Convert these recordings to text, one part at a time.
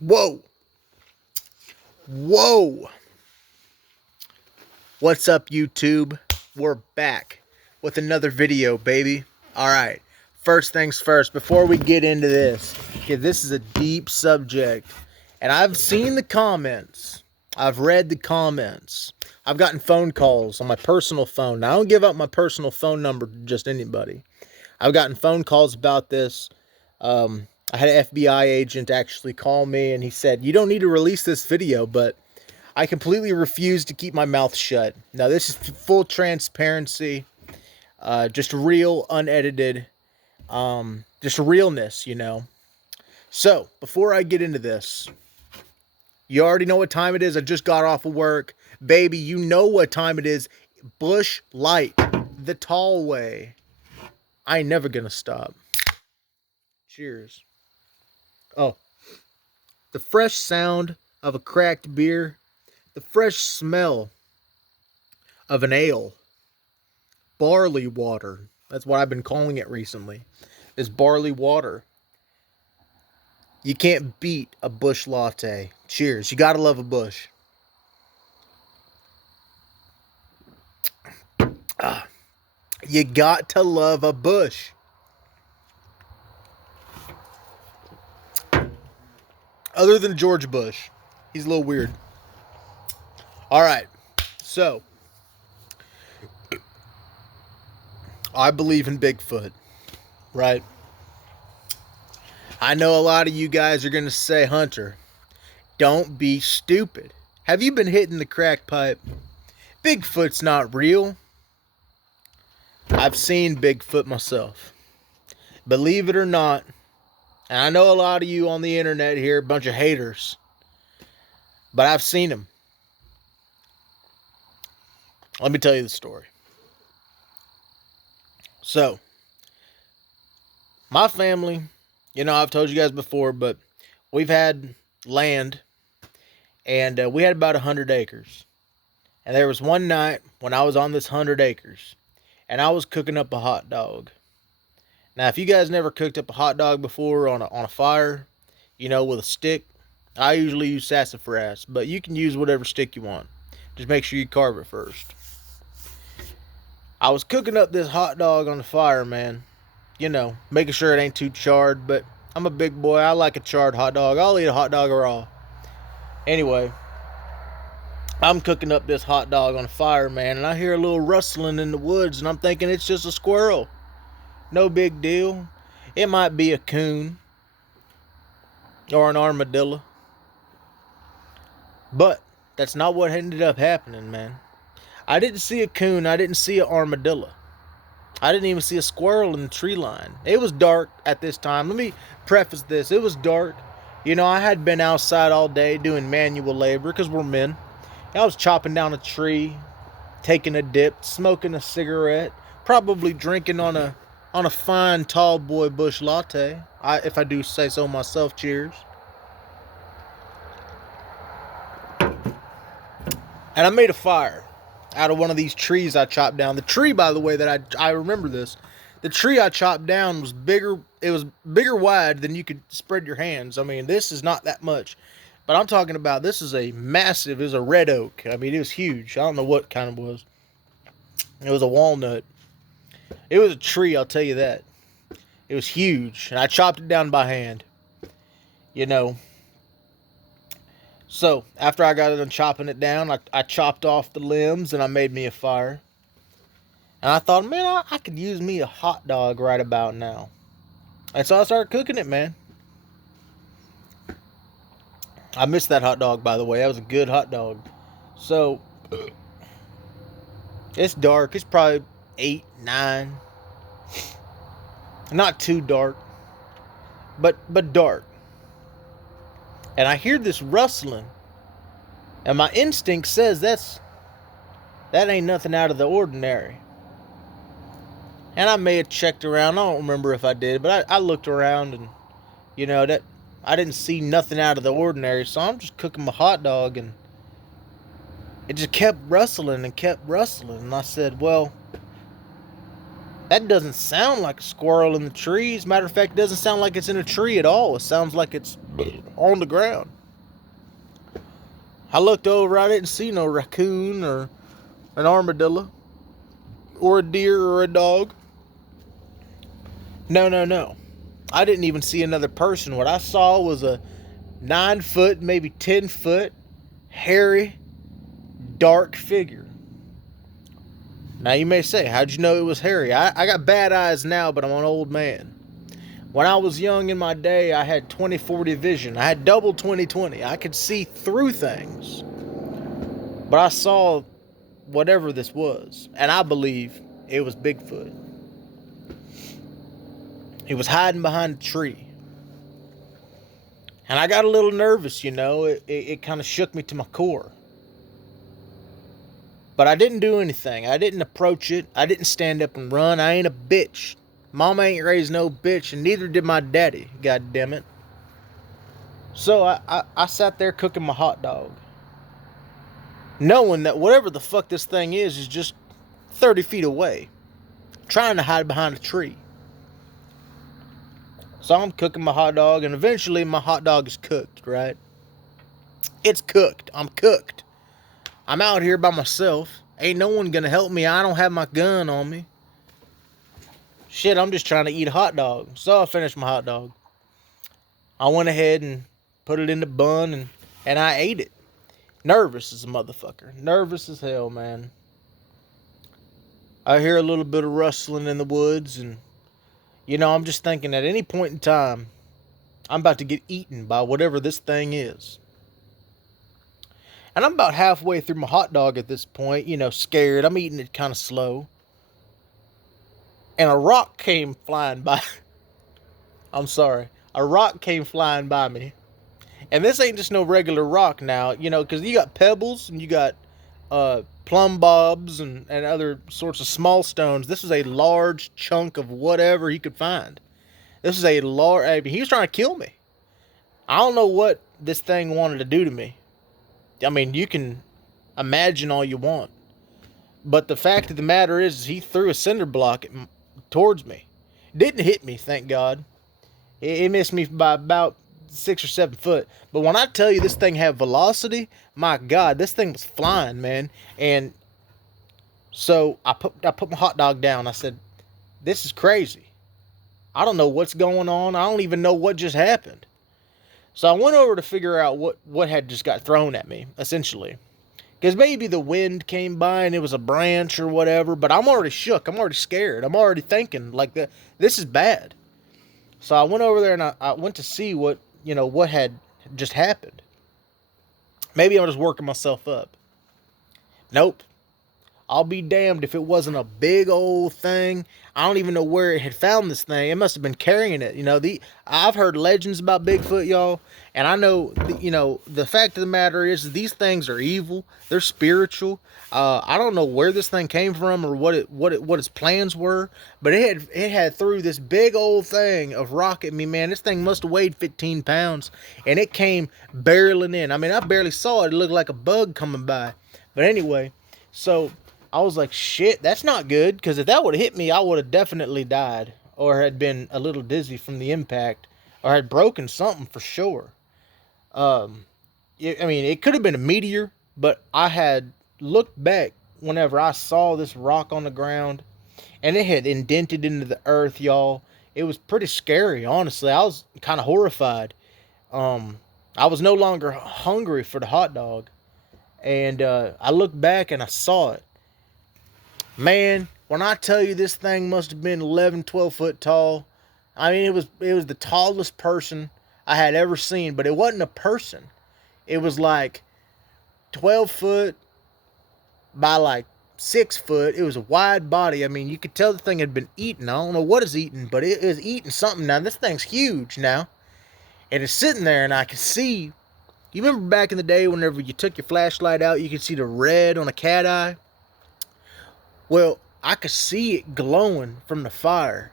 Whoa. Whoa. What's up, YouTube? We're back with another video, baby. All right. First things first, before we get into this, okay, this is a deep subject, and I've seen the comments. I've read the comments. I've gotten phone calls on my personal phone. Now, I don't give out my personal phone number to just anybody. I've gotten phone calls about this. I had an FBI agent actually call me, and he said, "You don't need to release this video," but I completely refuse to keep my mouth shut. Now, this is full transparency, just real, unedited, just realness, you know. So, before I get into this, you already know what time it is. I just got off of work. Baby, you know what time it is. Bush Light, the tall way. I ain't never gonna stop. Cheers. Oh, the fresh sound of a cracked beer, the fresh smell of an ale, barley water. That's what I've been calling it recently, is barley water. You can't beat a Bush latte. Cheers. You gotta love a Bush. You got to love a Bush. Other than George Bush. He's a little weird. All right. So, I believe in Bigfoot, right? I know a lot of you guys are going to say, Hunter, don't be stupid. Have you been hitting the crack pipe? Bigfoot's not real. I've seen Bigfoot myself. Believe it or not, and I know a lot of you on the internet here, a bunch of haters, but I've seen him. Let me tell you the story. So, my family, you know, I've told you guys before, but we've had land, and we had about 100 acres. And there was one night when I was on this 100 acres, and I was cooking up a hot dog. Now, if you guys never cooked up a hot dog before on a fire, you know, with a stick, I usually use sassafras, but you can use whatever stick you want. Just make sure you carve it first. I was cooking up this hot dog on the fire, man. You know, making sure it ain't too charred, but I'm a big boy. I like a charred hot dog. I'll eat a hot dog raw. Anyway, I'm cooking up this hot dog on the fire, man, and I hear a little rustling in the woods, and I'm thinking it's just a squirrel. No big deal. It might be a coon or an armadillo. But that's not what ended up happening, man. I didn't see a coon. I didn't see an armadillo. I didn't even see a squirrel in the tree line. It was dark at this time. Let me preface this. It was dark. You know, I had been outside all day doing manual labor because we're men. I was chopping down a tree, taking a dip, smoking a cigarette, probably drinking on a fine tall boy Bush latte. If I do say so myself. Cheers. And I made a fire out of one of these trees I chopped down. The tree, by the way, that I remember this. The tree I chopped down was bigger. It was bigger wide than you could spread your hands. I mean, this is not that much. But I'm talking about, this is a massive, it was a red oak. I mean, it was huge. I don't know what kind it was. It was a walnut. It was a tree, I'll tell you that. It was huge. And I chopped it down by hand. You know. So, after I got done chopping it down, I chopped off the limbs and I made me a fire. And I thought, man, I could use me a hot dog right about now. And so I started cooking it, man. I missed that hot dog, by the way. That was a good hot dog. So, it's dark. It's probably 8, 9. Not too dark, but dark. And I hear this rustling. And my instinct says that ain't nothing out of the ordinary. And I may have checked around. I don't remember if I did, but I looked around and, you know, that I didn't see nothing out of the ordinary. So I'm just cooking my hot dog and it just kept rustling and kept rustling. And I said, well, That doesn't sound like a squirrel in the trees. Matter of fact, it doesn't sound like it's in a tree at all. It sounds like it's on the ground. I looked over, I didn't see no raccoon or an armadillo or a deer or a dog. No. I didn't even see another person. What I saw was a 9 foot, maybe 10 foot, hairy, dark figure. Now you may say, how'd you know it was hairy? I got bad eyes now, but I'm an old man. When I was young in my day, I had 20/40 vision. I had double 20/20. I could see through things. But I saw whatever this was, and I believe it was Bigfoot. He was hiding behind a tree. And I got a little nervous, you know. It kind of shook me to my core. But I didn't do anything. I didn't approach it. I didn't stand up and run. I ain't a bitch. Mama ain't raised no bitch, and neither did my daddy, god damn it. So I sat there cooking my hot dog, knowing that whatever the fuck this thing is just 30 feet away, trying to hide behind a tree. So I'm cooking my hot dog, and eventually my hot dog is cooked, right? It's cooked. I'm cooked. I'm out here by myself. Ain't no one gonna help me. I don't have my gun on me. Shit, I'm just trying to eat a hot dog. So I finished my hot dog. I went ahead and put it in the bun, and I ate it. Nervous as a motherfucker. Nervous as hell, man. I hear a little bit of rustling in the woods, and, you know, I'm just thinking at any point in time, I'm about to get eaten by whatever this thing is. And I'm about halfway through my hot dog at this point, you know, scared. I'm eating it kind of slow. And a rock came flying by. I'm sorry. A rock came flying by me. And this ain't just no regular rock now, you know, because you got pebbles and you got plumb bobs and other sorts of small stones. This is a large chunk of whatever he could find. This is a large... I mean, he was trying to kill me. I don't know what this thing wanted to do to me. I mean, you can imagine all you want. But the fact of the matter is he threw a cinder block towards me. Didn't hit me, thank God. It missed me by about 6 or 7 foot. But when I tell you this thing had velocity, my God, this thing was flying, man. And so I put my hot dog down. I said, this is crazy. I don't know what's going on. I don't even know what just happened. So I went over to figure out what had just got thrown at me, essentially. Because maybe the wind came by and it was a branch or whatever, but I'm already shook. I'm already scared. I'm already thinking, like, this is bad. So I went over there and I went to see what had just happened. Maybe I'm just working myself up. Nope. I'll be damned if it wasn't a big old thing. I don't even know where it had found this thing. It must have been carrying it. You know, I've heard legends about Bigfoot, y'all. And I know, the fact of the matter is these things are evil. They're spiritual. I don't know where this thing came from or what its plans were. But it had threw this big old thing of rock at me, man. This thing must have weighed 15 pounds. And it came barreling in. I mean, I barely saw it. It looked like a bug coming by. But anyway, so I was like, shit, that's not good. Because if that would have hit me, I would have definitely died. Or had been a little dizzy from the impact. Or had broken something for sure. I mean, it could have been a meteor. But I had looked back whenever I saw this rock on the ground. And it had indented into the earth, y'all. It was pretty scary, honestly. I was kind of horrified. I was no longer hungry for the hot dog. And I looked back and I saw it. Man, when I tell you this thing must have been 11, 12 foot tall. I mean, it was the tallest person I had ever seen. But it wasn't a person. It was like 12 foot by like 6 foot. It was a wide body. I mean, you could tell the thing had been eaten. I don't know what it's eating, but it is eating something. Now, this thing's huge now. And it's sitting there and I could see. You remember back in the day whenever you took your flashlight out, you could see the red on a cat eye? Well, I could see it glowing from the fire.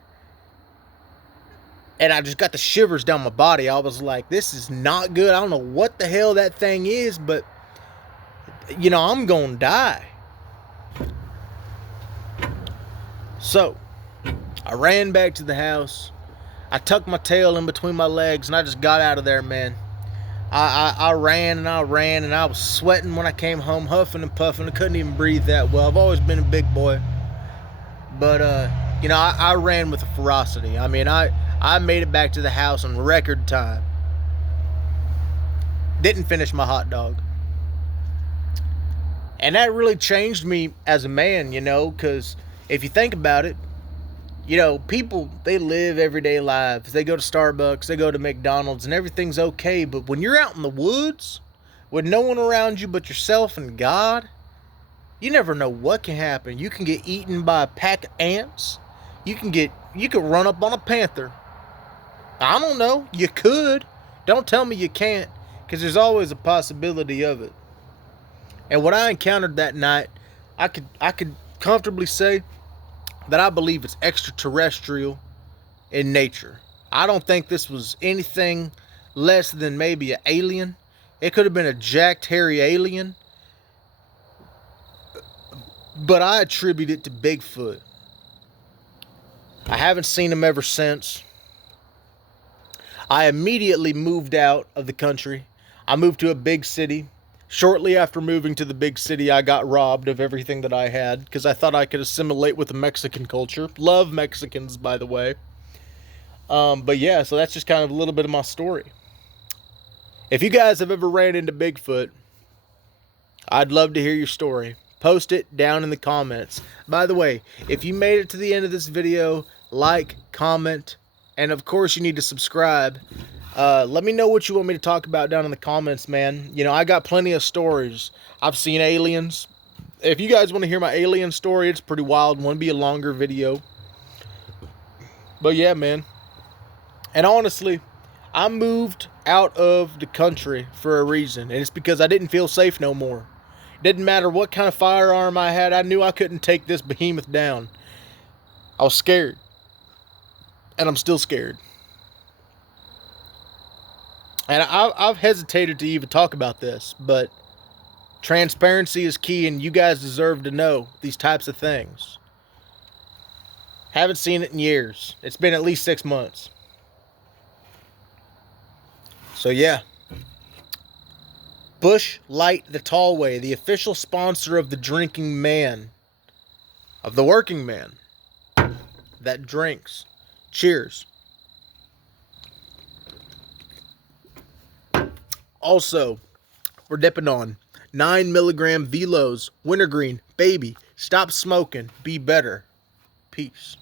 And I just got the shivers down my body. I was like, this is not good. I don't know what the hell that thing is, but, I'm going to die. So, I ran back to the house. I tucked my tail in between my legs, and I just got out of there, man. I ran and I ran, and I was sweating when I came home, huffing and puffing. I couldn't even breathe that well. I've always been a big boy. But, I ran with a ferocity. I mean, I made it back to the house in record time. Didn't finish my hot dog. And that really changed me as a man, because if you think about it, people, they live everyday lives. They go to Starbucks, they go to McDonald's, and everything's okay. But when you're out in the woods with no one around you but yourself and God, you never know what can happen. You can get eaten by a pack of ants. You could run up on a panther. I don't know. You could. Don't tell me you can't, because there's always a possibility of it. And what I encountered that night, I could comfortably say that I believe it's extraterrestrial in nature. I don't think this was anything less than maybe an alien. It could have been a jacked, hairy alien. But I attribute it to Bigfoot. I haven't seen him ever since. I immediately moved out of the country. I moved to a big city. Shortly after moving to the big city, I got robbed of everything that I had because I thought I could assimilate with the Mexican culture. Love Mexicans, by the way. But yeah, so that's just kind of a little bit of my story. If you guys have ever ran into Bigfoot, I'd love to hear your story. Post it down in the comments. By the way, if you made it to the end of this video, like, comment, and of course you need to subscribe. Let me know what you want me to talk about down in the comments, man. I got plenty of stories. I've seen aliens. If you guys want to hear my alien story, it's pretty wild. It won't be a longer video. But yeah, man. And honestly, I moved out of the country for a reason. And it's because I didn't feel safe no more. It didn't matter what kind of firearm I had. I knew I couldn't take this behemoth down. I was scared. And I'm still scared. And I've hesitated to even talk about this, but transparency is key, and you guys deserve to know these types of things. Haven't seen it in years. It's been at least 6 months. So yeah. Busch Light the Tall Way, the official sponsor of the drinking man, of the working man that drinks. Cheers. Also, we're dipping on 9 milligram Velos, wintergreen, baby. Stop smoking. Be better. Peace.